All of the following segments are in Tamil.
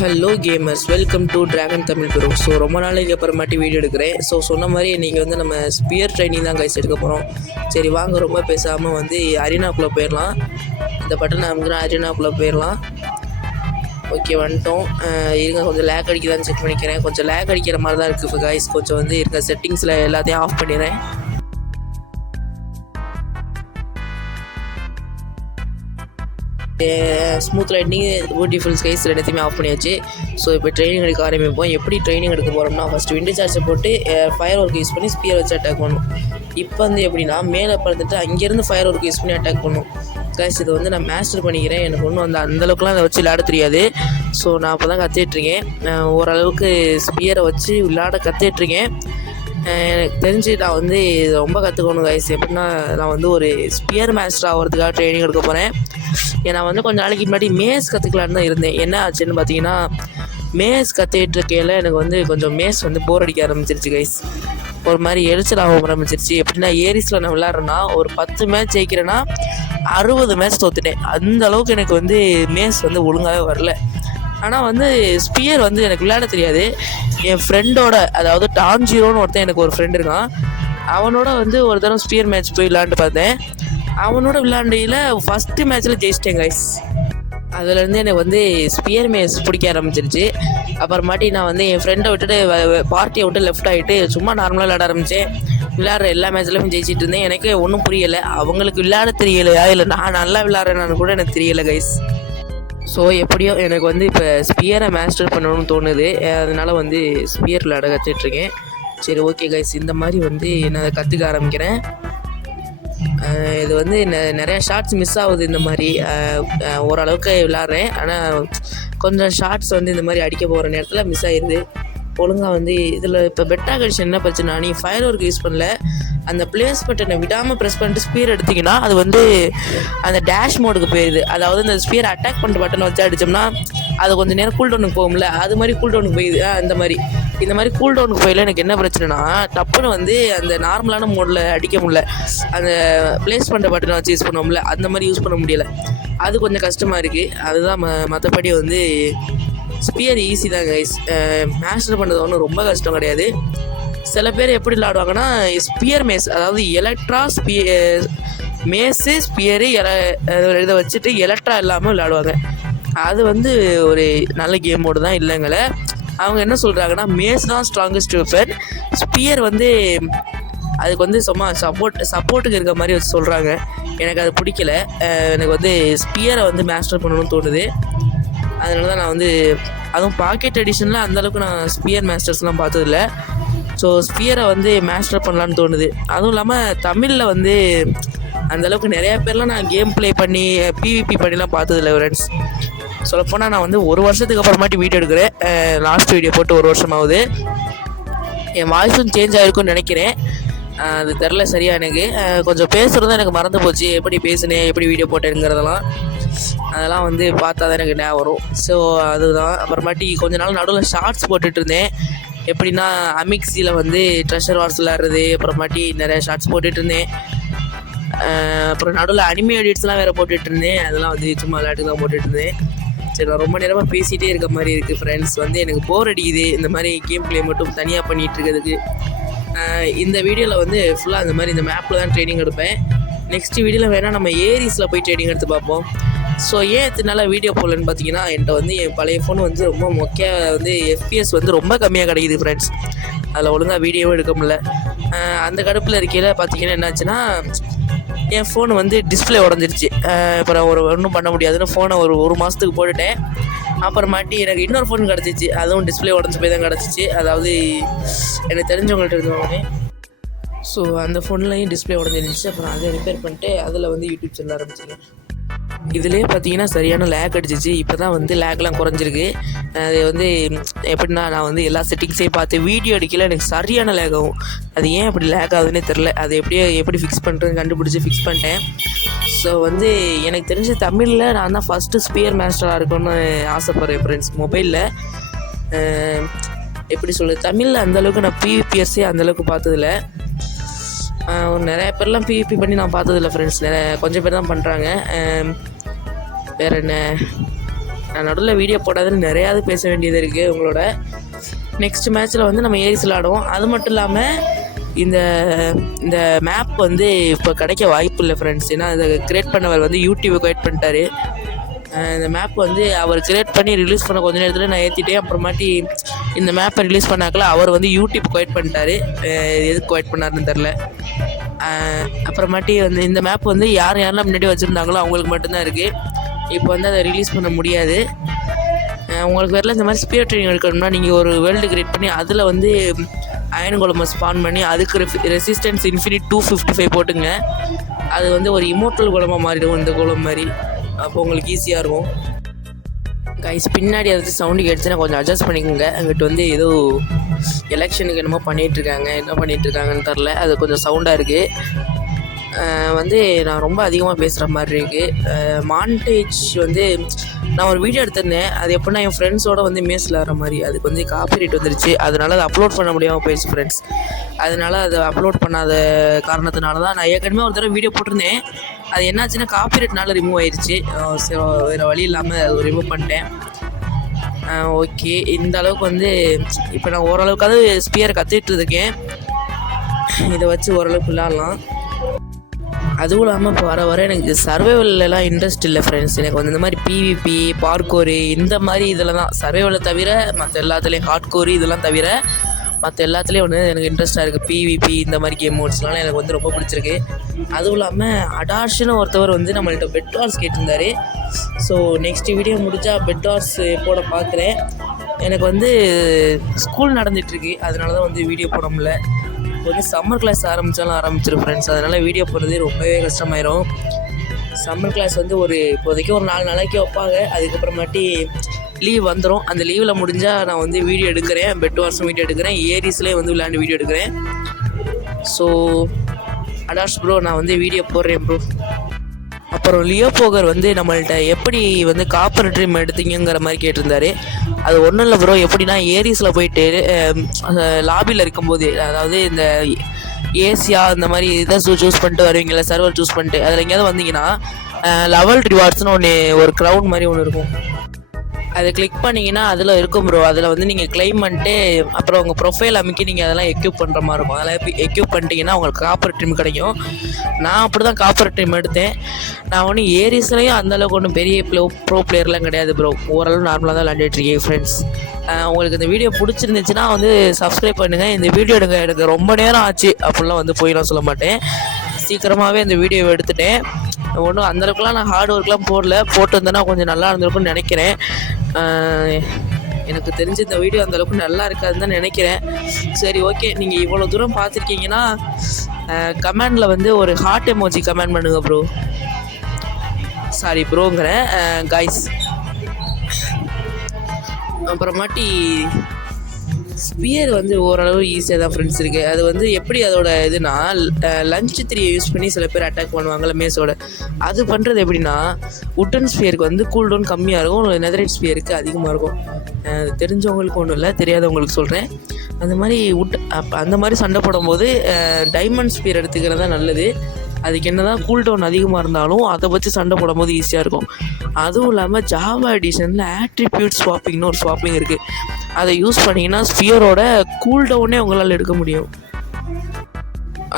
Hello gamers, welcome to dragon Tamil bro. So ரொம்ப நாளைக்கு அப்புறமாட்டி வீடியோ எடுக்கிறேன். ஸோ சொன்ன மாதிரி இன்றைக்கி வந்து நம்ம ஸ்பியர் ட்ரைனிங் தான் கைஸ் எடுக்க போகிறோம். சரி வாங்க, ரொம்ப பேசாமல் வந்து அரினாக்குள்ளே போயிடலாம். இந்த பட்டன் அமுக்குனா அரினாக்குள்ளே போயிடலாம். ஓகே, வந்துட்டோம். இருங்க, கொஞ்சம் லேக் அடிக்குதான்னு செக் பண்ணிக்கிறேன். கொஞ்சம் லேக் அடிக்கிற மாதிரி தான் இருக்குது கைஸ். கொஞ்சம் வந்து இருக்க செட்டிங்ஸில் எல்லாத்தையும் ஆஃப் பண்ணிடுறேன். ஸ்மூத் லைட்னிங், பியூட்டிஃபுல் ஸ்கைஸ் எல்லாத்தையுமே ஆஃப் பண்ணியாச்சு. ஸோ இப்போ ட்ரைனிங் எடுக்க ஆரம்பிப்போம். எப்படி ட்ரைனிங் எடுக்க போகிறோம்னா, ஃபஸ்ட்டு விண்டோ சார்ஜை போட்டு ஃபயர் ஒர்க் யூஸ் பண்ணி ஸ்பியர் வச்சு அட்டாக் பண்ணணும். இப்போ வந்து எப்படின்னா, மேலே பறந்துட்டு அங்கேருந்து ஃபயர் ஒர்க் யூஸ் பண்ணி அட்டாக் பண்ணணும். கைஸ் இதை வந்து நான் மாஸ்டர் பண்ணிக்கிறேன். எனக்கு ஒன்றும் அந்தளவுக்குலாம் அதை வச்சு விளையாட தெரியாது. ஸோ நான் அப்போ தான் கற்றுட்ருக்கேன். ஓரளவுக்கு ஸ்பியரை வச்சு விளையாட கற்றுட்ருக்கேன். எனக்கு தெரிஞ்சு நான் வந்து ரொம்ப கற்றுக்கணும் கைஸ். எப்படின்னா, நான் வந்து ஒரு ஸ்பியர் மாஸ்டர் ஆகிறதுக்காக ட்ரைனிங் எடுக்க போகிறேன். ஏன்னா வந்து கொஞ்சம் நாளைக்கு முன்னாடி மேஸ் கற்றுக்கலான்னு தான் இருந்தேன். என்ன ஆச்சுன்னு பார்த்தீங்கன்னா, மேஸ் கற்றுக்கிட்டு இருக்கையில் எனக்கு வந்து கொஞ்சம் மேஸ் வந்து போர் அடிக்க ஆரம்பிச்சிருச்சு கைஸ். ஒரு மாதிரி எரிச்சல் ஆக ஆரம்பிச்சிருச்சு. எப்படின்னா, ஏரிஸில் நான் விளாட்றேன்னா ஒரு 10 மேட்ச் ஜெயிக்கிறேன்னா 60 மேட்ச் தோத்துட்டேன். அந்த அளவுக்கு எனக்கு வந்து மேஸ் வந்து ஒழுங்காகவே வரல. ஆனால் வந்து ஸ்பியர் வந்து எனக்கு விளையாட தெரியாது. என் ஃப்ரெண்டோட, அதாவது டான்ஜீரோன்னு ஒருத்தன் எனக்கு ஒரு ஃப்ரெண்டு இருக்கான். அவனோட வந்து ஒரு தடவை ஸ்பியர் மேட்ச் போய் விளையாண்டு பார்த்தேன். அவனோட விளையாண்டையில் ஃபஸ்ட்டு மேட்ச்சில் ஜெயிச்சிட்டேன் கைஸ். அதுலேருந்து எனக்கு வந்து ஸ்பியர் மேட்ச் பிடிக்க ஆரம்பிச்சிருச்சு. அப்புறமாட்டி நான் வந்து என் ஃப்ரெண்டை விட்டுட்டு பார்ட்டியை விட்டு லெஃப்ட் ஆகிட்டு சும்மா நார்மலாக விளையாட ஆரம்பித்தேன். விளையாடுற எல்லா மேட்ச்லையும் ஜெயிச்சிட்டு இருந்தேன். எனக்கு ஒன்றும் புரியலை, அவங்களுக்கு விளையாட தெரியலையா இல்லை நான் நல்லா விளையாடுறேன்னு கூட எனக்கு தெரியலை கைஸ். ஸோ எப்படியோ எனக்கு வந்து இப்போ ஸ்பியரை மாஸ்டர் பண்ணணும்னு தோணுது. அதனால் வந்து ஸ்பியர் விளையாட கற்றுட்ருக்கேன். சரி ஓகே கைஸ், இந்த மாதிரி வந்து நான் கற்றுக்க ஆரம்பிக்கிறேன். இது வந்து நிறையா ஷார்ட்ஸ் மிஸ் ஆகுது. இந்த மாதிரி ஓரளவுக்கு விளாட்றேன். ஆனால் கொஞ்சம் ஷார்ட்ஸ் வந்து இந்த மாதிரி அடிக்க போகிற நேரத்தில் மிஸ் ஆகிடுது. ஒழுங்காக வந்து இதில் இப்போ பெட்டா கடிஷன் என்ன பிரச்சனை, நீ ஃபயர் ஒர்க் யூஸ் பண்ணல, அந்த பிளேஸ் பட்டனை விடாமல் ப்ரெஸ் பண்ணிட்டு ஸ்பியர் எடுத்திங்கன்னா அது வந்து அந்த டேஷ் மோடுக்கு போயிடுது. அதாவது இந்த ஸ்பியர் அட்டாக் பண்ணுற பட்டனை வச்சு அடித்தோம்னா அது கொஞ்சம் நேரம் கூல் டவுனுக்கு போகும்ல, அது மாதிரி கூல் டவுனுக்கு போயிடுது. இந்த மாதிரி கூல் டவுனுக்கு போயில எனக்கு என்ன பிரச்சனைனா, டப்புன்னு வந்து அந்த நார்மலான மோடில் அடிக்க முடியல. அந்த பிளேஸ் பண்ணுற பட்டனை வச்சு யூஸ் பண்ணுவோம்ல, அந்த மாதிரி யூஸ் பண்ண முடியலை. அது கொஞ்சம் கஷ்டமாக இருக்குது. அதுதான் மற்றபடி வந்து ஸ்பியர் ஈஸி தான் கைஸ். மாஸ்டர் பண்ணுறது ஒன்றும் ரொம்ப கஷ்டம் கிடையாது. சில பேர் எப்படி விளாடுவாங்கன்னா, ஸ்பியர் மேஸ், அதாவது எலக்ட்ரா மேஸு ஸ்பியரு இதை வச்சுட்டு எலக்ட்ரா இல்லாமல் விளையாடுவாங்க. அது வந்து ஒரு நல்ல கேமோடு தான் இல்லைங்களே. அவங்க என்ன சொல்கிறாங்கன்னா, மேஸ் தான் ஸ்ட்ராங்கஸ்ட் வெப்பன், ஸ்பியர் வந்து அதுக்கு வந்து சும்மா சப்போர்ட்டுக்கு இருக்க மாதிரி வச்சு சொல்கிறாங்க. எனக்கு அது பிடிக்கல. எனக்கு வந்து ஸ்பியரை வந்து மாஸ்டர் பண்ணணும்னு தோணுது. அதனால தான் நான் வந்து, அதுவும் பாக்கெட் எடிஷனில் அந்தளவுக்கு நான் ஸ்பியர் மாஸ்டர்ஸ்லாம் பார்த்ததில்ல. ஸோ ஸ்பியரை வந்து மாஸ்டர் பண்ணலான்னு தோணுது. அதுவும் இல்லாமல் தமிழில் வந்து அந்தளவுக்கு நிறையா பேர்லாம் நான் கேம் ப்ளே பண்ணி பிவிபி பண்ணிலாம் பார்த்ததில்ல ஃப்ரெண்ட்ஸ். சொல்லப்போனால் நான் வந்து ஒரு வருஷத்துக்கு அப்புறமாட்டி வீடியோ எடுக்கிறேன். லாஸ்ட் வீடியோ போட்டு ஒரு வருஷம் ஆகுது. என் வாய்ஸும் சேஞ்ச் ஆகிருக்குன்னு நினைக்கிறேன். அது தெரில சரியா. எனக்கு கொஞ்சம் பேசுகிறதும் எனக்கு மறந்து போச்சு. எப்படி பேசுனேன், எப்படி வீடியோ போட்டேங்கிறதெல்லாம் அதெல்லாம் வந்து பார்த்தா தான் எனக்கு ஞாபகம் வரும். ஸோ அதுதான். அப்புறமாட்டி கொஞ்ச நாள் நடுவில் ஷார்ட்ஸ் போட்டுட்டு இருந்தேன். எப்படின்னா, அமிக்ஸியில் வந்து ட்ரெஷர் வார்ஸ் விளாட்றது, அப்புறமாட்டி நிறைய ஷார்ட்ஸ் போட்டுட்டு இருந்தேன். அப்புறம் நடுவில் அனிமே எடிட்ஸ்லாம் வேறு போட்டுட்டு இருந்தேன். அதெல்லாம் வந்து சும்மா விளையாட்டுக்கு தான் போட்டுட்டு இருந்தேன். சரி, நான் ரொம்ப நேரமாக பேசிகிட்டே இருக்க மாதிரி இருக்குது ஃப்ரெண்ட்ஸ். வந்து எனக்கு போர் அடிக்குது இந்த மாதிரி கேம் ப்ளே மட்டும் தனியாக பண்ணிகிட்டு இருக்கிறதுக்கு. இந்த வீடியோவில் வந்து ஃபுல்லாக இந்த மாதிரி இந்த மேப்பில் தான் ட்ரைனிங் எடுப்பேன். நெக்ஸ்ட் வீடியோவில் வேணால் நம்ம ஏரிஸில் போய் ட்ரைனிங் எடுத்து பார்ப்போம். ஸோ ஏன் இதனால வீடியோ போடலன்னு பார்த்தீங்கன்னா, என்கிட்ட வந்து என் பழைய ஃபோன் வந்து ரொம்ப மொக்கையாக வந்து FPS வந்து ரொம்ப கம்மியாக கிடைக்குது ஃப்ரெண்ட்ஸ். அதில் ஒழுங்காக வீடியோவும் எடுக்க முடியல. அந்த கடுப்பில் இருக்கையில் பார்த்தீங்கன்னா என்னாச்சுன்னா, என் ஃபோனு வந்து டிஸ்பிளே உடஞ்சிருச்சு. அப்புறம் ஒன்றும் பண்ண முடியாதுன்னு ஃபோனை ஒரு மாதத்துக்கு போட்டுட்டேன். அப்புறமாட்டி எனக்கு இன்னொரு ஃபோன் கிடச்சிச்சு. அதுவும் டிஸ்பிளே உடஞ்சி போய் தான் கிடச்சிச்சு. அதாவது எனக்கு தெரிஞ்சவங்கள்ட்ட இருந்தவொடனே. ஸோ அந்த ஃபோன்லேயும் டிஸ்பிளே உடஞ்சிருந்துச்சு. அப்புறம் அதை ரிப்பேர் பண்ணிட்டு அதில் வந்து யூடியூப் சேனல் ஆரம்பிச்சிங்க. இதிலே பார்த்தீங்கன்னா சரியான லேக் அடிச்சிச்சு. இப்போ தான் வந்து லேக்லாம் குறைஞ்சிருக்கு. அது வந்து எப்படின்னா, நான் வந்து எல்லா செட்டிங்ஸையும் பார்த்து வீடியோ அடிக்கல, எனக்கு சரியான லேக் ஆகும். அது ஏன் அப்படி லேக் ஆகுதுன்னே தெரில. அது எப்படி ஃபிக்ஸ் பண்ணுறதுன்னு கண்டுபிடிச்சி ஃபிக்ஸ் பண்ணிட்டேன். ஸோ வந்து எனக்கு தெரிஞ்ச தமிழில் நான் தான் ஃபஸ்ட்டு ஸ்பியர் மாஸ்டராக இருக்கணும்னு ஆசைப்பட்றேன் ஃப்ரெண்ட்ஸ். மொபைலில் எப்படி சொல்லுது, தமிழில் அந்தளவுக்கு நான் பிவிபிஎஸ்ஸே அந்தளவுக்கு பார்த்ததில்ல. நிறைய பேர்லாம் பிவிபி பண்ணி நான் பார்த்ததில்ல ஃப்ரெண்ட்ஸ். கொஞ்சம் பேர் தான் பண்ணுறாங்க. வேறு என்ன, நான் நடுவில் வீடியோ போடாதுன்னு நிறையாவது பேச வேண்டியது இருக்குது உங்களோட. நெக்ஸ்ட் மேட்ச்சில் வந்து நம்ம ஏரிஸ் விளாடுவோம். அது மட்டும் இல்லாமல் இந்த இந்த மேப் வந்து இப்போ கிடைக்க வாய்ப்பு இல்லை ஃப்ரெண்ட்ஸ். ஏன்னா இதை கிரியேட் பண்ணவர் வந்து யூடியூபை குவைட் பண்ணிட்டாரு. இந்த மேப் வந்து அவர் கிரியேட் பண்ணி ரிலீஸ் பண்ண கொஞ்ச நேரத்தில் நான் ஏற்றிட்டேன். அப்புறமாட்டி இந்த மேப்பை ரிலீஸ் பண்ணாக்கல அவர் வந்து யூடியூப் குவைட் பண்ணிட்டாரு. எதுக்கு குவைட் பண்ணாருன்னு தெரில. அப்புறமாட்டி வந்து இந்த மேப் வந்து யாரெல்லாம் முன்னாடி வச்சுருந்தாங்களோ அவங்களுக்கு மட்டும்தான் இருக்குது. இப்போ வந்து அதை ரிலீஸ் பண்ண முடியாது. உங்களுக்கு வரல இந்த மாதிரி ஸ்பியர் ட்ரெயினிங் எடுக்கணும்னா நீங்கள் ஒரு வேர்ல்டு கிரியேட் பண்ணி அதில் வந்து அயன் கோலமை ஸ்பான் பண்ணி அதுக்கு ரெசிஸ்டன்ஸ் இன்ஃபினிட் 255 போட்டுங்க. அது வந்து ஒரு இமோட்டல் கோலமாக மாறிடும் இந்த கோலம் மாதிரி. அப்போ உங்களுக்கு ஈஸியாக இருக்கும். கைஸ் பின்னாடி ஏதாச்சும் சவுண்டு கேட்டுச்சுன்னா கொஞ்சம் அட்ஜஸ்ட் பண்ணிக்கோங்க. அங்கிட்ட வந்து ஏதோ எலெக்ஷனுக்கு என்னமோ பண்ணிகிட்ருக்காங்க, என்ன பண்ணிகிட்ருக்காங்கன்னு தெரில. அது கொஞ்சம் சவுண்டாக இருக்குது. வந்து நான் ரொம்ப அதிகமாக பேசுகிற மாதிரி இருக்குது. மாண்டேஜ் வந்து நான் ஒரு வீடியோ எடுத்திருந்தேன். அது எப்படின்னா என் ஃப்ரெண்ட்ஸோடு வந்து மேஸில் வர மாதிரி அதுக்கு வந்து காப்பிரைட் வந்துருச்சு. அதனால் அதை அப்லோட் பண்ண முடியாமல் போயிடுச்சு ஃப்ரெண்ட்ஸ். அதனால் அதை அப்லோட் பண்ணாத காரணத்தினால தான் நான் ஏற்கனவே ஒரு தடவை வீடியோ போட்டிருந்தேன். அது என்னாச்சுன்னா காப்பிரைட்னால ரிமூவ் ஆயிடுச்சு. சரி வேறு வழி இல்லாமல் அதை ரிமூவ் பண்ணிட்டேன். ஓகே, இந்த அளவுக்கு வந்து இப்போ நான் ஓரளவுக்காவது ஸ்பியரை கற்றுக்கிட்டு இருக்கேன். இதை வச்சு ஓரளவுக்கு விளாட்லாம். அதுவும் இல்லாமல் இப்போ வர வர எனக்கு சர்வைவல்லாம் இன்ட்ரெஸ்ட் இல்லை ஃப்ரெண்ட்ஸ். எனக்கு வந்து இந்த மாதிரி பிவிபி பார்க்கோரு இந்த மாதிரி இதில் தான் சர்வைவலை தவிர மற்ற எல்லாத்துலேயும் ஹார்ட்கோரு இதெல்லாம் தவிர மற்ற எல்லாத்துலேயும் வந்து எனக்கு இன்ட்ரெஸ்ட்டாக இருக்குது. பிவிபி இந்த மாதிரி கேம் மோட்ஸ்லாம் எனக்கு வந்து ரொம்ப பிடிச்சிருக்கு. அதுவும் இல்லாமல் அடார்ஷ்னு ஒருத்தவர் வந்து நம்மள்கிட்ட பெட் வார்ஸ் கேட்டிருந்தாரு. ஸோ நெக்ஸ்ட் வீடியோ முடிஞ்சா பெட் வார்ஸ் போட பார்க்குறேன். எனக்கு வந்து ஸ்கூல் நடந்துகிட்ருக்கு, அதனால தான் வந்து வீடியோ போட முடியல. வந்து சம்மர் கிளாஸ் ஆரம்பிச்சிடும் ஃப்ரெண்ட்ஸ். அதனால் வீடியோ போடுறது ரொம்பவே கஷ்டமாயிரும். சம்மர் கிளாஸ் வந்து இப்போதைக்கு ஒரு 4 நாளைக்கு வைப்பாங்க. அதுக்கப்புறமாட்டி லீவ் வந்துடும். அந்த லீவில் முடிஞ்சால் நான் வந்து வீடியோ எடுக்கிறேன். பெட் வார்ஸும் வீடியோ எடுக்கிறேன். ஏரிஸ்லேயே வந்து விளையாண்டு வீடியோ எடுக்கிறேன். ஸோ அடாஷ் ப்ரோ நான் வந்து வீடியோ போடுறேன் ப்ரோ. அப்புறம் லியோ போகர் வந்து நம்மள்கிட்ட எப்படி வந்து காப்பர் ட்ரீம் எடுத்தீங்கிற மாதிரி கேட்டிருந்தாரு. அது ஒன்றும் இல்லை ப்ரோ. எப்படின்னா ஏரிஸில் போயிட்டு லாபியில் இருக்கும்போது, அதாவது இந்த ஏசியா இந்த மாதிரி இதை சூஸ் பண்ணிட்டு வருவீங்களா, சர்வர் சூஸ் பண்ணிட்டு அதில் எங்கேயாவது வந்தீங்கன்னா லெவல் ரிவார்ட்ஸ்னு ஒரு க்ரௌண்ட் மாதிரி ஒன்று இருக்கும். அதை கிளிக் பண்ணிங்கன்னா அதில் இருக்கும் ப்ரோ. அதில் வந்து நீங்கள் கிளைம் பண்ணிட்டு அப்புறம் உங்கள் ப்ரொஃபைல் அமைக்கி நீங்கள் அதெல்லாம் எக்யூப் பண்ணுற மாதிரி இருக்கும். அதெல்லாம் எக்யூப் பண்ணிட்டீங்கன்னா உங்களுக்கு காப்பர் ட்ரீம் கிடைக்கும். நான் அப்படி தான் காப்பர் ட்ரீம் எடுத்தேன். நான் ஒன்றும் ஏரிஸ்லேயும் அந்தளவுக்கு ஒன்றும் பெரிய ப்ரோ பிளேயர்லாம் கிடையாது ப்ரோ. ஓரளவு நார்மலாக தான் விளையாண்டுட்ருக்கேன் ஃப்ரெண்ட்ஸ். உங்களுக்கு இந்த வீடியோ பிடிச்சிருந்துச்சுன்னா வந்து சப்ஸ்கிரைப் பண்ணுங்கள். இந்த வீடியோ எனக்கு ரொம்ப நேரம் ஆச்சு அப்படிலாம் வந்து போய் நான் சொல்ல மாட்டேன். சீக்கிரமாகவே இந்த வீடியோவை எடுத்துட்டேன். ஒன்றும் அந்தளவுக்குலாம் நான் ஹார்ட் ஒர்க்லாம் போட்டிருந்தேன்னா கொஞ்சம் நல்லா இருந்திருக்குன்னு நினைக்கிறேன். எனக்கு தெரிஞ்ச இந்த வீடியோ அந்தளவுக்கு நல்லா இருக்காதுன்னு தான் நினைக்கிறேன். சரி ஓகே, நீங்கள் இவ்வளோ தூரம் பார்த்துருக்கீங்கன்னா கமெண்டில் வந்து ஒரு ஹார்ட் எமோஜி கமெண்ட் பண்ணுங்க ப்ரோ. சாரி ப்ரோங்கிறேன் காய்ஸ். அப்புறமாட்டி ஸ்பியர் வந்து ஓரளவு ஈஸியாக தான் ஃப்ரெண்ட்ஸ் இருக்குது. அது வந்து எப்படி அதோட இதுனா லஞ்ச் 3 யூஸ் பண்ணி சில பேர் அட்டாக் பண்ணுவாங்கள்ல மேஸோட. அது பண்ணுறது எப்படின்னா உட்டன் ஸ்பியருக்கு வந்து கூல் டவுன் கம்மியாக இருக்கும், நெதரைட் ஸ்பியருக்கு அதிகமாக இருக்கும். தெரிஞ்சவங்களுக்கு ஒன்றும் இல்லை, தெரியாதவங்களுக்கு சொல்கிறேன். அந்த மாதிரி அந்த மாதிரி சண்டை போடும்போது டைமண்ட் ஸ்பியர் எடுத்துக்கிறது தான் நல்லது. அதுக்கு என்ன தான் கூல் டவுன் அதிகமாக இருந்தாலும் அதை வச்சு சண்டை போடும்போது ஈஸியாக இருக்கும். அதுவும் இல்லாமல் ஜாவா எடிஷனில் ஆட்ரிபியூட் ஸ்வாப்பிங்னு ஒரு ஸ்வாப்பிங் இருக்குது. அதை யூஸ் பண்ணிங்கன்னா ஸ்பியரோட கூல் டவுனே உங்களால் எடுக்க முடியும்.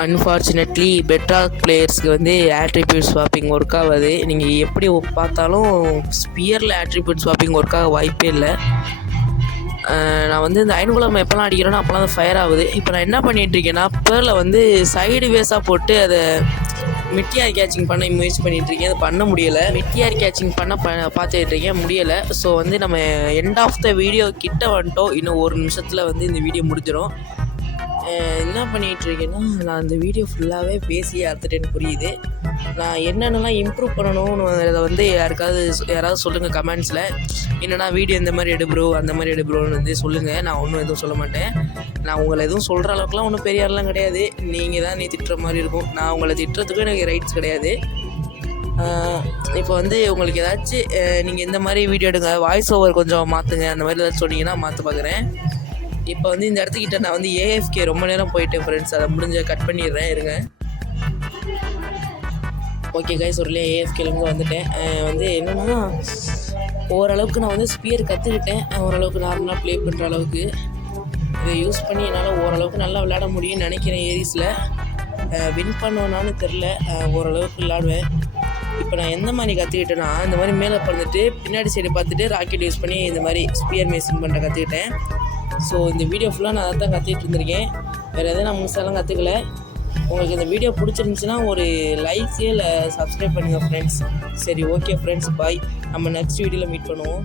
அன்ஃபார்ச்சுனேட்லி பெட்டா பிளேயர்ஸ்க்கு வந்து ஆட்ரிபியூட் ஸ்வாப்பிங் ஒர்க் ஆகாது. நீங்கள் எப்படி பார்த்தாலும் ஸ்பியரில் ஆட்ரிபியூட் ஸ்வாப்பிங் ஒர்க் ஆக வாய்ப்பே இல்லை. நான் வந்து இந்த அயன்குலம் எப்போல்லாம் அடிக்கிறேன்னா அப்போல்லாம் அது ஃபயர் ஆகுது. இப்போ நான் என்ன பண்ணிகிட்ருக்கேன்னா பேரில் வந்து சைடு வேஸாக போட்டு அதை மிட்டியார் கேச்சிங் பண்ண முயற்சி பண்ணிகிட்ருக்கேன். அது பண்ண முடியலை. மிட்டியார் கேச்சிங் பார்த்துட்ருக்கேன், முடியலை. ஸோ வந்து நம்ம எண்ட் ஆஃப் த வீடியோ கிட்ட வந்துட்டோம். இன்னும் 1 நிமிஷத்தில் வந்து இந்த வீடியோ முடிஞ்சிடும். என்ன பண்ணிகிட்ருக்கேன்னா நான் இந்த வீடியோ ஃபுல்லாகவே பேசி அறுத்துட்டேன்னு புரியுது. நான் என்னென்னலாம் இம்ப்ரூவ் பண்ணணும்னு அதை வந்து யாராவது சொல்லுங்கள் கமெண்ட்ஸில். என்னென்னா வீடியோ இந்த மாதிரி எடு ப்ரோ, அந்த மாதிரி எடு ப்ரோன்னு வந்து சொல்லுங்கள். நான் ஒன்றும் எதுவும் சொல்ல மாட்டேன். நான் உங்களை எதுவும் சொல்கிற அளவுக்குலாம் ஒன்றும் பெரிய ஆள்லாம் கிடையாது. நீங்கள் தான் திட்டுற மாதிரி இருக்கும். நான் உங்களை திட்டுறதுக்கும் எனக்கு ரைட்ஸ் கிடையாது. இப்போ வந்து உங்களுக்கு ஏதாச்சும் நீங்கள் இந்த மாதிரி வீடியோ எடுங்க, வாய்ஸ் ஓவர் கொஞ்சம் மாற்றுங்க, அந்த மாதிரி ஏதாச்சும் சொன்னீங்கன்னா மாற்ற பார்க்குறேன். இப்போ வந்து இந்த இடத்துக்கிட்ட நான் வந்து ஏஎஃப்கே ரொம்ப நேரம் போயிட்டேன் ஃப்ரெண்ட்ஸ். அதை முடிஞ்ச கட் பண்ணிடுறேன் இருங்க. ஓகே கைஸ், ஒரு ஏஎஃப்கேலேருந்து வந்துட்டேன். வந்து என்னென்னா ஓரளவுக்கு நான் வந்து ஸ்பியர் கற்றுக்கிட்டேன். ஓரளவுக்கு நார்மலாக ப்ளே பண்ணுற அளவுக்கு. இதை யூஸ் பண்ணி என்னால் ஓரளவுக்கு நல்லா விளையாட முடியும்னு நினைக்கிறேன். ஏரிஸில் வின் பண்ணுவேனான்னு தெரில. ஓரளவுக்கு விளையாடுவேன். இப்போ நான் எந்த மாதிரி கற்றுக்கிட்டேன்னா, இந்த மாதிரி மேலே பறந்துட்டு பின்னாடி சைடு பார்த்துட்டு ராக்கெட் யூஸ் பண்ணி இந்த மாதிரி ஸ்பியர் மேசிங் பண்ணுற கற்றுக்கிட்டேன். ஸோ இந்த வீடியோ ஃபுல்லாக நான் அதை தான் கற்றுக்கிட்டு இருந்திருக்கேன். வேறு எதுவும் நான் முழுசாலாம் கற்றுக்கல. உங்களுக்கு இந்த வீடியோ பிடிச்சிருந்துச்சுன்னா ஒரு லைக்கு இல்லை சப்ஸ்கிரைப் பண்ணுங்கள் ஃப்ரெண்ட்ஸ். சரி, ஓகே ஃப்ரெண்ட்ஸ், பாய். நம்ம நெக்ஸ்ட் வீடியோவில் மீட் பண்ணுவோம்.